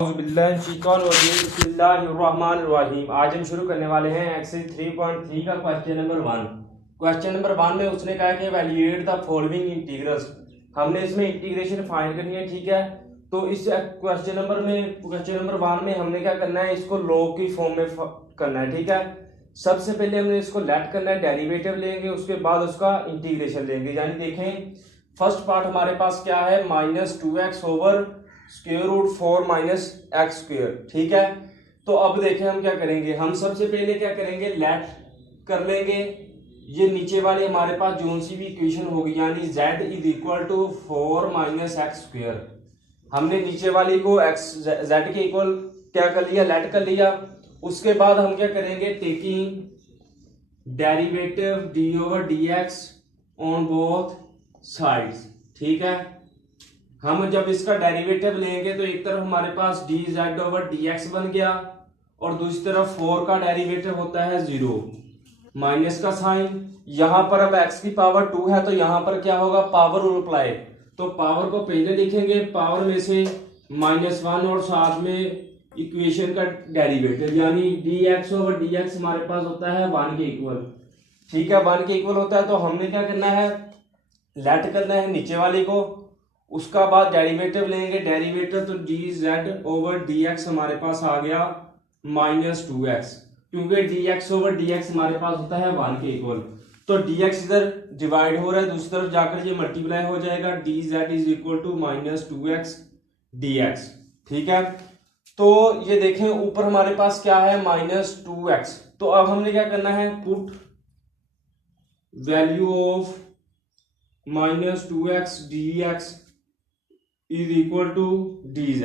बिस्मिल्लाहिर्रहमानिर्रहीम। आज हम शुरू करने वाले हैं एक्सरसाइज 3.3 का क्वेश्चन नंबर 1। क्वेश्चन नंबर 1 में उसने कहा कि वैल्यूएट द फॉलोइंग इंटीग्रल्स। हमने इसमें इंटीग्रेशन फाइंड करनी है, ठीक है। तो इस क्वेश्चन नंबर 1 में हमने क्या करना है, इसको लॉग की फॉर्म में करना है, ठीक है। सबसे पहले हमने इसको लेट करना है, डेरिवेटिव लेंगे, उसके बाद उसका इंटीग्रेशन लेंगे। यानी देखें फर्स्ट पार्ट हमारे पास क्या है, -2x over square root 4 minus x square, ठीक है। तो अब देखें हम क्या करेंगे, हम सबसे पहले क्या करेंगे, लेट कर लेंगे। ये नीचे वाले हमारे पास जो सी भी इक्वेशन होगी, यानी z is equal to 4 minus x square. हमने नीचे वाली को z के इक्वल क्या कर लिया, लेट कर लिया। उसके बाद हम क्या करेंगे, taking derivative d over dx on both sides, ठीक है। हम जब इसका डेरिवेटिव लेंगे तो एक तरफ हमारे पास dz ओवर dx बन गया और दूसरी तरफ 4 का डेरिवेटिव होता है 0, माइनस का साइन। यहां पर अब x की पावर 2 है तो यहां पर क्या होगा, पावर रूल अप्लाई। तो पावर को पहले लिखेंगे, पावर में से -1 और साथ में इक्वेशन का डेरिवेटिव, यानी dx ओवर dx हमारे पास होता है 1 के इक्वल, ठीक है। 1 के इक्वल होता है तो हमने क्या करना है, लेट करना है नीचे वाली को। उसका बाद डेरिवेटिव लेंगे, डेरिवेटिव तो dz ओवर dx हमारे पास आ गया -2x, क्योंकि dx ओवर dx हमारे पास होता है 1 के इक्वल। तो dx इधर डिवाइड हो रहा है, दूसरी तरफ जाकर ये मल्टीप्लाई हो जाएगा, dz is equal to -2x dx, ठीक है। तो ये देखें ऊपर हमारे पास क्या है, -2x। तो अब हमने क्या करना है, put value of -2x dx is equal to dz,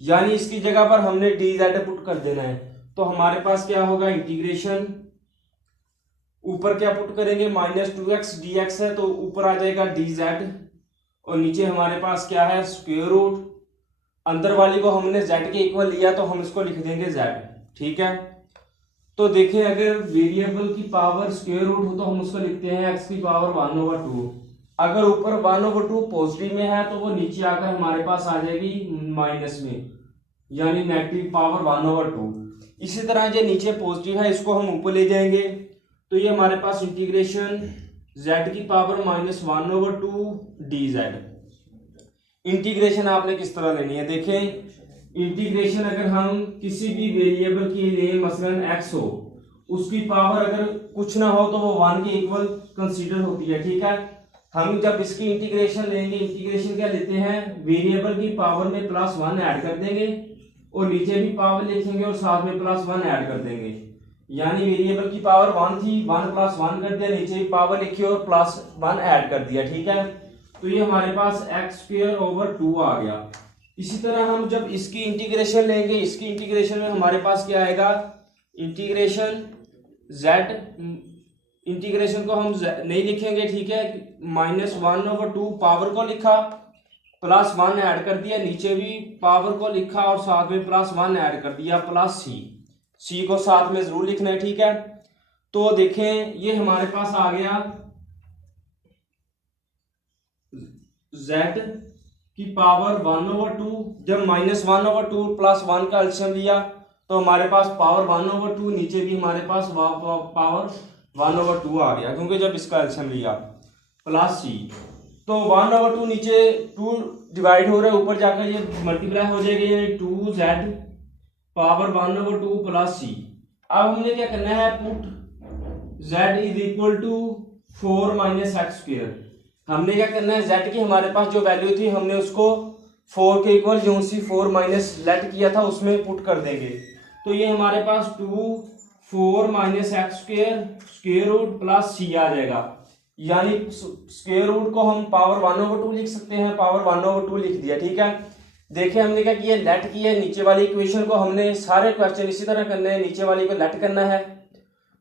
यानी इसकी जगह पर हमने dz पुट कर देना है। तो हमारे पास क्या होगा, इंटीग्रेशन ऊपर क्या पुट करेंगे, -2x dx है तो ऊपर आ जाएगा dz और नीचे हमारे पास क्या है, स्क्वायर रूट। अंदर वाली को हमने z के इक्वल लिया तो हम इसको लिख देंगे z, ठीक है। तो देखें अगर वेरिएबल की पावर स्क्वायर रूट हो तो हम उसको लिखते हैं x की पावर 1/2। अगर ऊपर 1/2 पॉजिटिव में है तो वो नीचे आकर हमारे पास आ जाएगी माइनस में, यानी नेगेटिव पावर 1/2। इसी तरह ये नीचे पॉजिटिव है, इसको हम ऊपर ले जाएंगे तो ये हमारे पास इंटीग्रेशन z की पावर -1/2 dz। इंटीग्रेशन आपने किस तरह लेनी है, देखें इंटीग्रेशन अगर हम किसी भी वेरिएबल के लिए, मसलन x हो, उसकी पावर अगर कुछ ना हो तो वो 1 के इक्वल कंसीडर होती है, ठीक है। हम जब इसकी इंटीग्रेशन लेंगे, इंटीग्रेशन क्या लेते हैं, वेरिएबल की पावर में +1 ऐड कर देंगे और नीचे भी पावर लिखेंगे और साथ में +1 ऐड कर देंगे। यानी वेरिएबल की पावर 1 थी, 1 + 1 कर दिया, नीचे भी पावर लिखी और +1 ऐड कर दिया, ठीक है। तो ये हमारे पास x² ओवर 2 आ गया। इसी तरह हम जब इसकी इंटीग्रेशन लेंगे, इसकी इंटीग्रेशन में हमारे पास क्या आएगा, इंटीग्रेशन z, इंटीग्रेशन को हम नहीं लिखेंगे, ठीक है। -1/2 पावर को लिखा, +1 ऐड कर दिया, नीचे भी पावर को लिखा और साथ में +1 ऐड कर दिया, +c को साथ में जरूर लिखना है, ठीक है। तो देखें ये हमारे पास आ गया z की पावर 1/2। जब -1/2 +1 का एलसीएम लिया तो हमारे पास पावर 1/2, नीचे भी हमारे पास पावर 1/2 आ गया, क्योंकि जब इसका एलसीएम लिया +c। तो 1/2 नीचे 2 डिवाइड हो रहा है, ऊपर जाकर ये मल्टीप्लाई हो जाएगा, यानी 2z पावर 1/2 +c। अब हमने क्या करना है, put z is equal to 4 minus x square. हमने क्या करना है, z की हमारे पास जो वैल्यू थी हमने उसको 4 के इक्वल जो सी 4 माइनस लेट किया था उसमें पुट कर देंगे। तो ये हमारे पास 4 minus x square root +c आ जाएगा। यानी स्क्वायर रूट को हम पावर 1/2 लिख सकते हैं, पावर 1/2 लिख दिया, ठीक है। देखिए हमने क्या किया, लेट किया। नीचे वाली इक्वेशन को हमने सारे क्वेश्चन इसी तरह करने हैं, नीचे वाली को लेट करना है,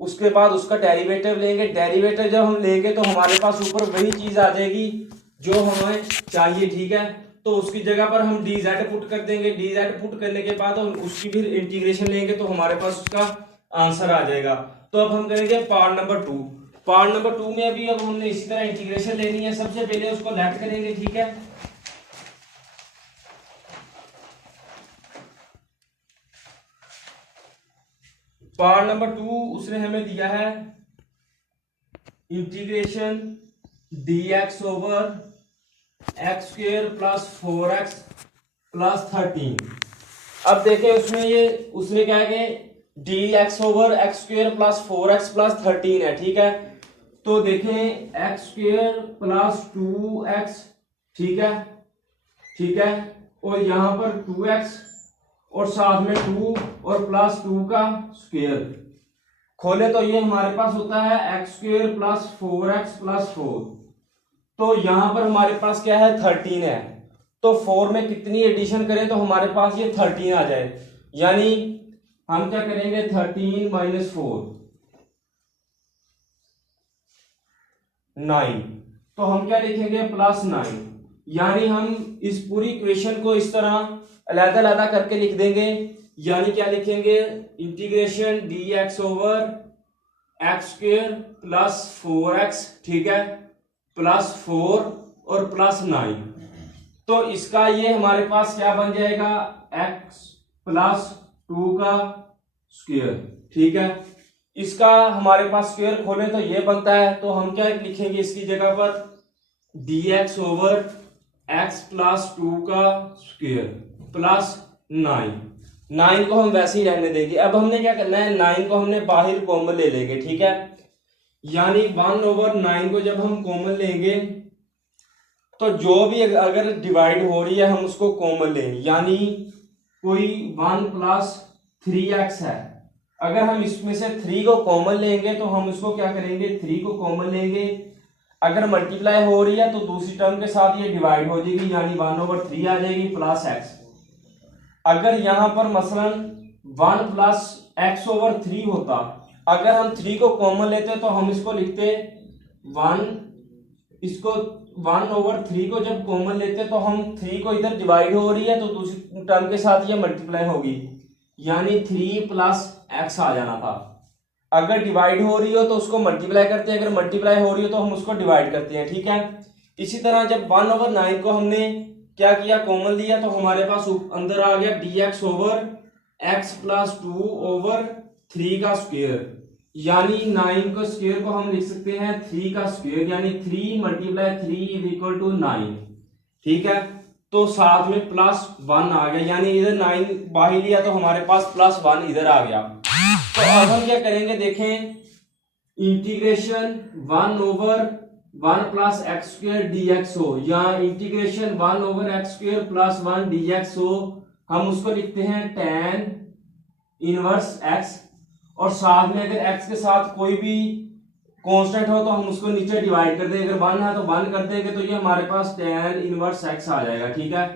उसके बाद उसका डेरिवेटिव लेंगे। डेरिवेटिव जब हम लेंगे तो हमारे पास ऊपर वही चीज आ जाएगी जो हमें चाहिए, ठीक है। तो उसकी जगह पर हम dz पुट कर देंगे, dz पुट करने के बाद हम उसकी भी इंटीग्रेशन लेंगे तो हमारे पास उसका आंसर आ जाएगा। तो अब हम करेंगे पार्ट नंबर 2। पार्ट नंबर 2 में अभी अब हमने इसी तरह इंटीग्रेशन लेनी है। सबसे पहले उसको लेट करेंगे, ठीक है। पार्ट नंबर 2 उसने हमें दिया है integration dx over x square plus 4x plus 13। अब देखें उसमें ये उसने क्या है कि dx over x square plus 4x plus 13 है, ठीक है। तो देखें एक्स स्क्वेयर प्लस 2x, ठीक है, ठीक है, और यहां पर 2x और साथ में 2 और प्लस 2 का स्क्वेयर खोले तो ये हमारे पास होता है x square plus 4x plus 4। तो यहां पर हमारे पास क्या है 13 है, तो 4 में कितनी एडिशन करें तो हमारे पास ये 13 आ जाए, यानी हम क्या करेंगे 13 माइनस 4 9, तो हम क्या लिखेंगे प्लस 9, यानी हम इस पूरी इक्वेशन को इस तरह अलग-अलग करके लिख देंगे। यानी क्या लिखेंगे integration dx over x square plus 4x, ठीक है, प्लस 4 और प्लस 9। तो इसका ये हमारे पास क्या बन जाएगा x प्लस 2 का स्क्वेयर, ठीक है। इसका हमारे पास स्क्वेयर खोलें तो ये बनता है, तो हम क्या लिखेंगे इसकी जगह पर dx ओवर x प्लस 2 का स्क्वेयर प्लस 9 को हम वैसे ही रहने देंगे। अब हमने क्या करना है 9 को हमने बाहर कॉमन ले लेंगे, ठीक है, यानी 1 ओवर 9 को जब हम कॉमन लेंगे तो जो भी अगर डिवाइड हो रही है हम उसको कॉमन लें, यानी कोई 1 प्लस 3x है, अगर हम इसमें से 3 को कॉमन लेंगे तो हम इसको क्या करेंगे 3 को कॉमन लेंगे, अगर मल्टीप्लाई हो रही है तो दूसरी टर्म के साथ ये डिवाइड हो जाएगी, यानी 1 ओवर 3 आ जाएगी प्लस x। अगर यहां पर मसलन 1 प्लस x ओवर 3 होता, अगर हम 3 को कॉमन लेते तो हम इसको लिखते 1 ओवर 3 को जब कॉमन लेते तो हम 3 को इधर डिवाइड हो रही है तो दूसरी टर्म के साथ ये मल्टीप्लाई होगी, यानी 3 प्लस x आ जाना था। अगर डिवाइड हो रही हो तो उसको मल्टीप्लाई करते हैं, अगर मल्टीप्लाई हो रही हो तो हम उसको डिवाइड करते हैं, ठीक है। इसी तरह जब 1 ओवर 9 को हमने क्या किया कॉमन लिया तो हमारे पास अंदर आ गया dx over x plus 2 over 3 का स्क्वेयर, यानी 9 को स्क्वेयर को हम लिख सकते हैं 3 का स्क्वेयर, यानी 3 मल्टीप्लाई 3 इज इक्वल टू 9, ठीक है। तो साथ में प्लस 1 आ गया, यानी इधर 9 बाहर लिया तो हमारे पास प्लस 1 इधर आ गया। तो अब हम क्या करेंगे देखें integration 1 over 1 plus x square dx हो, या integration 1 over x square plus 1 dx हो, हम उसको लिखते हैं tan इनवर्स x, और साथ में अगर x के साथ कोई भी कांस्टेंट हो तो हम उसको नीचे डिवाइड कर देंगे, अगर 1 है तो 1 कर देंगे तो ये हमारे पास tan इनवर्स x आ जाएगा, ठीक है।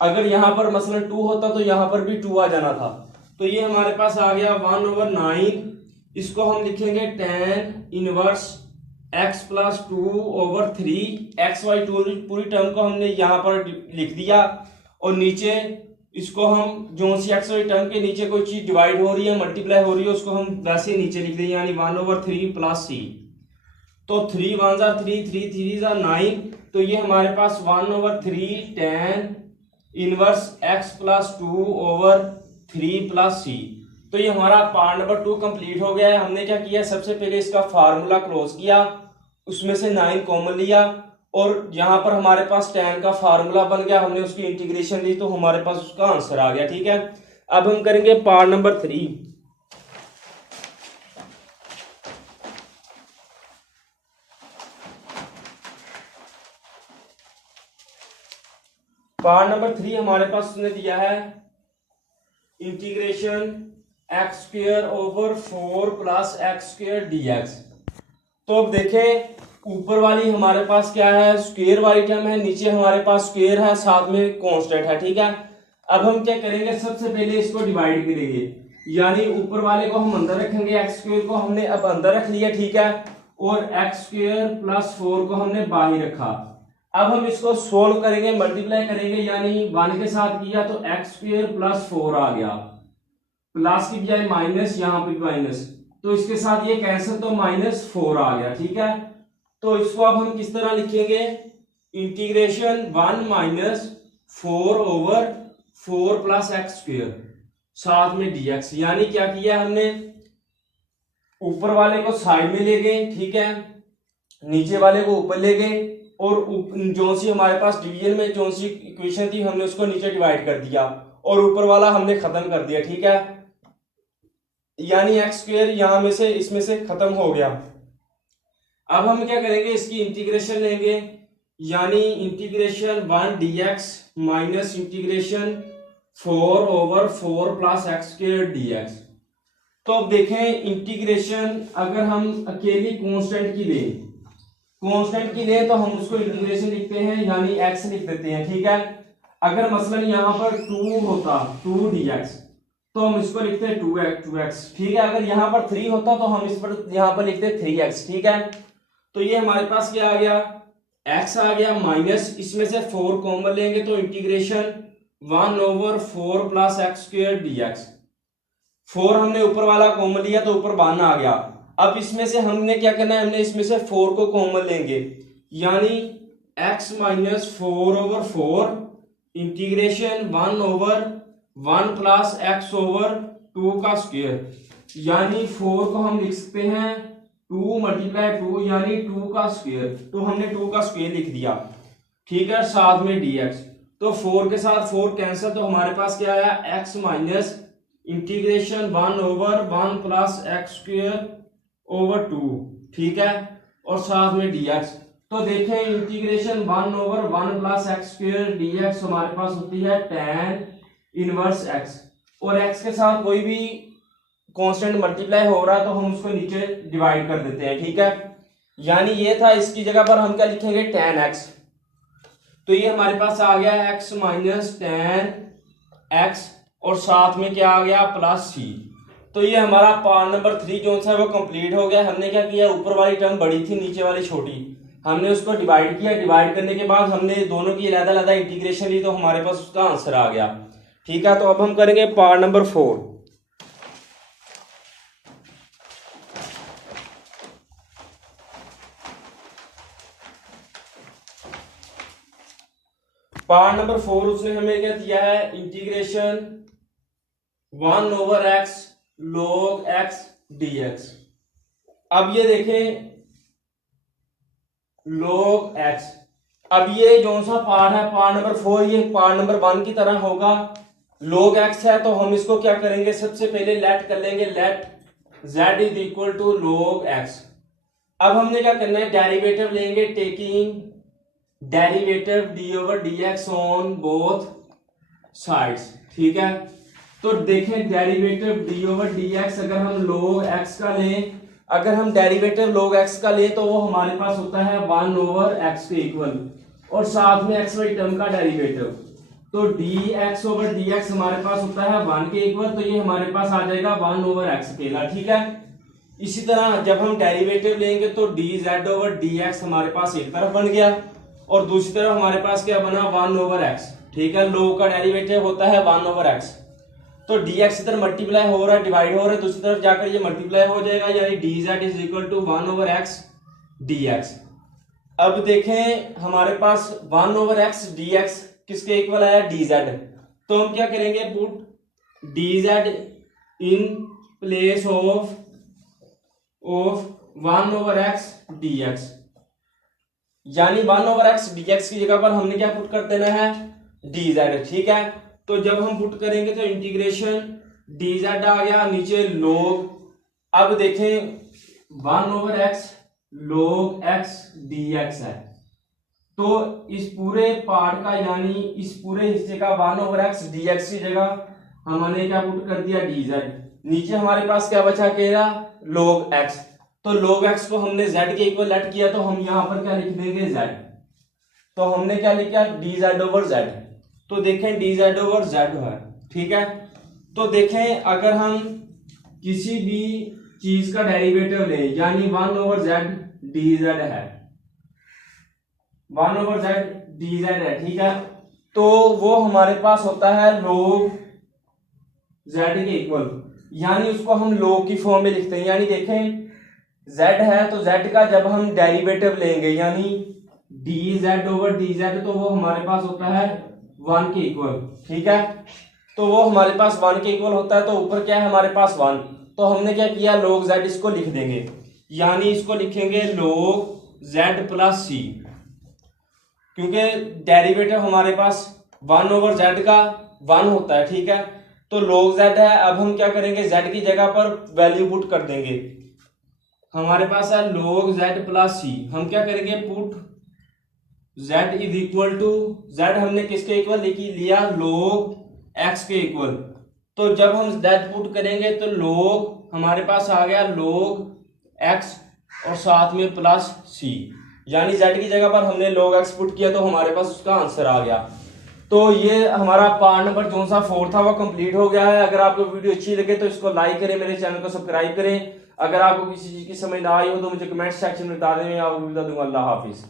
अगर यहाँ पर मसलन 2 होता तो यहाँ पर भी 2 आ जाना था, तो ये हमारे पास आ गया 1 ओवर 9, इसको हम लिखेंगे tan inverse x plus 2 over 3, x y पूरी टर्म को हमने यहाँ पर लिख दिया, और नीचे इसको हम जो सी एक्स वाई टर्म के नीचे कोई चीज डिवाइड हो रही है मल्टीप्लाई हो रही है उसको हम वैसे ही नीचे लिख देंगे, यानी 1 ओवर 3 प्लस c। तो 3 1 जा 3, 3 3 जा 9, तो ये हमारे पास 1 over 3 tan inverse x plus 2 over 3 plus c। तो ये हमारा पार्ट नंबर 2 कंप्लीट हो गया है। हमने क्या किया सबसे पहले इसका फार्मूला क्लोज किया, उसमें से 9 कॉमन लिया, और यहाँ पर हमारे पास tan का फार्मूला बन गया, हमने उसकी इंटीग्रेशन ली तो हमारे पास उसका आंसर आ गया, ठीक है। अब हम करेंगे पार्ट नंबर 3। पार्ट नंबर 3 हमारे पास उसने दिया है integration x square over 4 plus x square dx। तो अब देखें ऊपर वाली हमारे पास क्या है स्क्वेयर वाली टर्म है, नीचे हमारे पास स्क्वेयर है, साथ में कांस्टेंट है, ठीक है। अब हम क्या करेंगे सबसे पहले इसको डिवाइड करेंगे, यानी ऊपर वाले को हम अंदर रखेंगे, एक्स स्क्वेयर को हमने अब अंदर रख लिया, ठीक है, और एक्स स्क्वेयर प्लस 4 को हमने बाहर रखा। अब हम इसको सोल्व करेंगे, मल्टीप्लाई करेंगे, यानी 1 के साथ किया तो एक्स स्क्वेयर प्लस 4 आ गया, प्लस की बजाय माइनस, यहाँ पे माइनस, तो इसके साथ ये कैंसिल तो -4 आ गया, ठीक है। तो इसको अब हम किस तरह लिखेंगे integration 1 minus 4 over 4 plus x square साथ में dx, यानी क्या किया हमने ऊपर वाले को साइड में ले गए, ठीक है, नीचे वाले को ऊपर ले गए, और जो सी हमारे पास डिवीजन में जो सी इक्वेशन थी हमने उसको नीचे डिवाइड कर दिया, और ऊपर वाला हमने खत्म कर दिया, ठीक है, यानी एक्स स्क्वायर यहां में से इसमें से खत्म हो गया। अब हम क्या करेंगे, इसकी इंटीग्रेशन लेंगे, यानी integration 1 dx minus integration 4/4 plus x square dx। तो अब देखें इंटीग्रेशन अगर हम अकेली कांस्टेंट की लें तो हम उसको इंटीग्रेशन लिखते हैं, यानी x लिख देते हैं, ठीक है। अगर मसलन यहाँ पर 2 होता 2 dx तो हम इसको लिखते हैं 2x, ठीक है। अगर यहाँ पर 3 होता तो हम इस पर यहाँ पर लिखते 3x, ठीक है। तो ये हमारे पास क्या आ गया, x आ गया, माइनस इसमें से 4 कॉमन लेंगे तो integration 1/4 plus x square dx। 4 हमने ऊपर वाला कॉमन लिया तो ऊपर 1 आ गया। अब इसमें से हमने क्या करना है, हमने इसमें से 4 को कॉमन लेंगे, यानी x minus 4/4 integration 1/1 plus x over 2 का स्क्वायर, यानी 4 को हम लिख सकते हैं 2 मल्टीप्लाई 2 यानी 2 का स्क्वायर, तो हमने 2 का स्क्वायर लिख दिया, ठीक है, साथ में dx। तो 4 के साथ 4 कैंसिल, तो हमारे पास क्या आया, x minus integration 1/1 plus x square over 2, ठीक है, और साथ में dx। तो देखें integration 1/1 plus x square dx हमारे पास होती है tan इनवर्स x, और x के साथ कोई भी कांस्टेंट मल्टीप्लाई हो रहा है तो हम उसको नीचे डिवाइड कर देते हैं, ठीक है। यानी ये था, इसकी जगह पर हम क्या लिखेंगे tan x, तो ये हमारे पास आ गया x माइनस tan x, और साथ में क्या आ गया प्लस c। तो ये हमारा पार्ट नंबर 3 जो सा वो कंप्लीट हो गया। हमने क्या किया, ऊपर वाली टर्म बड़ी थी, नीचे वाली छोटी, हमने उसको डिवाइड किया, डिवाइड करने के बाद हमने दोनों की अलग-अलग इंटीग्रेशन ली तो हमारे पास उसका आंसर आ गया, ठीक है। तो अब हम करेंगे पार्ट नंबर 4। पार्ट नंबर 4 उसने हमें क्या दिया है, integration 1/x log x dx। अब ये देखें log x, अब ये जो सा पार्ट है पार्ट नंबर 4 ये पार्ट नंबर 1 की तरह होगा। log x है तो हम इसको क्या करेंगे, सबसे पहले लेट कर लेंगे, let z is equal to log x। अब हमने क्या करना है, डेरिवेटिव लेंगे, taking derivative d/dx on both sides, ठीक है। तो देखें डेरिवेटिव d/dx अगर हम log x का लें, अगर हम डेरिवेटिव log x का लें तो वो हमारे पास होता है 1/x के इक्वल, और साथ में x वाली टर्म का डेरिवेटिव, तो dx/dx हमारे पास होता है 1 के इक्वल, तो ये हमारे पास आ जाएगा 1/x अकेला, ठीक है। इसी तरह जब हम डेरिवेटिव लेंगे तो dz/dx हमारे पास एक तरफ बन गया, और दूसरी तरफ हमारे पास क्या बना 1/x, ठीक है। log का डेरिवेटिव होता है 1/x, तो dx इधर मल्टीप्लाई हो रहा है, डिवाइड हो रहा है, दूसरी तरफ जाकर ये मल्टीप्लाई हो जाएगा, यानी dz is equal to 1/x dx। अब देखें हमारे पास 1/x dx किसके इक्वल आया, dz। तो हम क्या करेंगे, put dz in place of 1/x dx, यानी 1/x dx की जगह पर हमने क्या पुट कर देना है, dz, ठीक है। तो जब हम पुट करेंगे तो इंटीग्रेशन dz आ गया, नीचे log, अब देखें 1/x log x dx है, तो इस पूरे पार्ट का यानी इस पूरे हिस्से का 1/x dx की जगह हमने क्या पुट कर दिया dz, नीचे हमारे पास क्या बचा केगा log x, तो log x को हमने z के इक्वल लेट किया तो हम यहां पर क्या लिख देंगे z, तो हमने क्या लिखा dz/z, तो देखें dz/z है, ठीक है। तो देखें अगर हम किसी भी चीज का डेरिवेटिव लें, यानी 1/z dz है, 1/z dz है, ठीक है, तो वो हमारे पास होता है log z के इक्वल, यानी उसको हम log की फॉर्म में लिखते हैं, यानी देखें z है तो z का जब हम डेरिवेटिव लेंगे यानी dz/dz तो वो हमारे पास होता है 1 के इक्वल, ठीक है। तो वो हमारे पास 1 के इक्वल होता है, तो ऊपर क्या है हमारे पास 1, तो हमने क्या किया, log z इसको लिख देंगे, यानी इसको लिखेंगे log z प्लस सी, क्योंकि डेरिवेटिव हमारे पास 1/z का 1 होता है, ठीक है। तो log z है, अब हम क्या करेंगे, z की जगह पर वैल्यू पुट कर देंगे। हमारे पास है log z प्लस सी, हम क्या करेंगे, put z is equal to, z हमने किसके इक्वल लिया, log x के इक्वल। तो जब हम z पुट करेंगे तो log हमारे पास आ गया log x और साथ में प्लस c, यानी z की जगह पर हमने log x पुट किया तो हमारे पास उसका आंसर आ गया। तो ये हमारा पार्ट नंबर जो सा 4 था वो कंप्लीट हो गया है। अगर आपको वीडियो अच्छी लगे तो इसको लाइक करें, मेरे चैनल को सब्सक्राइब करें। अगर आपको किसी चीज की समझ ना आई हो तो मुझे कमेंट सेक्शन में बता दें, मैं आपको बता दूंगा। अल्लाह हाफिज।